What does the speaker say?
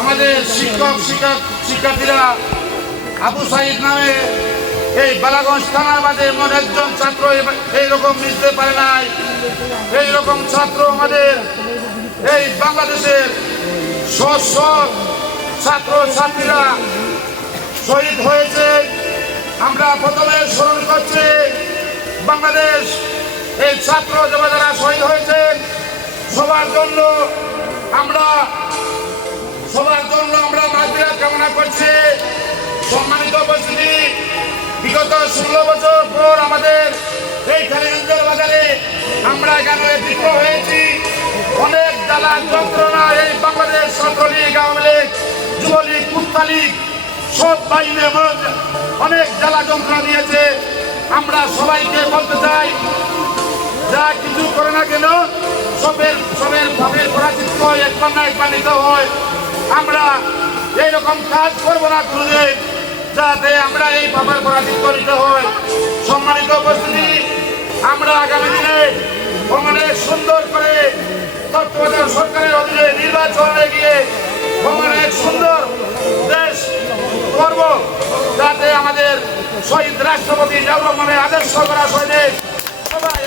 আমাদের শিক্ষার্থীরা আবু সাইদ নামে এই বালাগঞ্জ থানার মাঝে এমন একজন ছাত্র এইরকম মিশতে পারে নাই। এইরকম ছাত্র আমাদের এই বাংলাদেশের ছাত্র ছাত্রীরা শহীদ হয়েছে। আমরা প্রথমে স্মরণ করছি বাংলাদেশ এই ছাত্র যারা শহীদ হয়েছেন সবার জন্য আমরা মাগফিরাত কামনা করছি। সম্মানিত উপস্থিতি, বিগত 16 বছর পর আমাদের এই খালিগঞ্জের বাজারে আমরা এখানে একত্রিত হয়েছি। অনেক জ্বালা যন্ত্রণা এই বাংলাদেশ ছাত্রলীগ, আওয়ামী লীগ, যুবলীগ, কুত্তালীগ সব বাহিনী অনেক জ্বালা যন্ত্রণা দিয়েছে। আমরা সবাইকে বলতে চাই, যা কিছু করে না কেন সবের ভাবের পরাজিত একবার না একবার নিতে হয়। আমরা এইরকম কাজ করবো না কোনোদিন, যাতে আমরা এই ভাবের পরাজিত নিতে হয়। সম্মানিত উপস্থিতি, আমরা আগামী দিনে অনেক সুন্দর করে তত্ত্বাবধায়ক সরকারের অধীনে নির্বাচনে গিয়ে অনেক সুন্দর দেশ করব, যাতে আমাদের শহীদ রাষ্ট্রপতি জিয়াউর রহমানের আদর্শ করা সৈনিক সবাই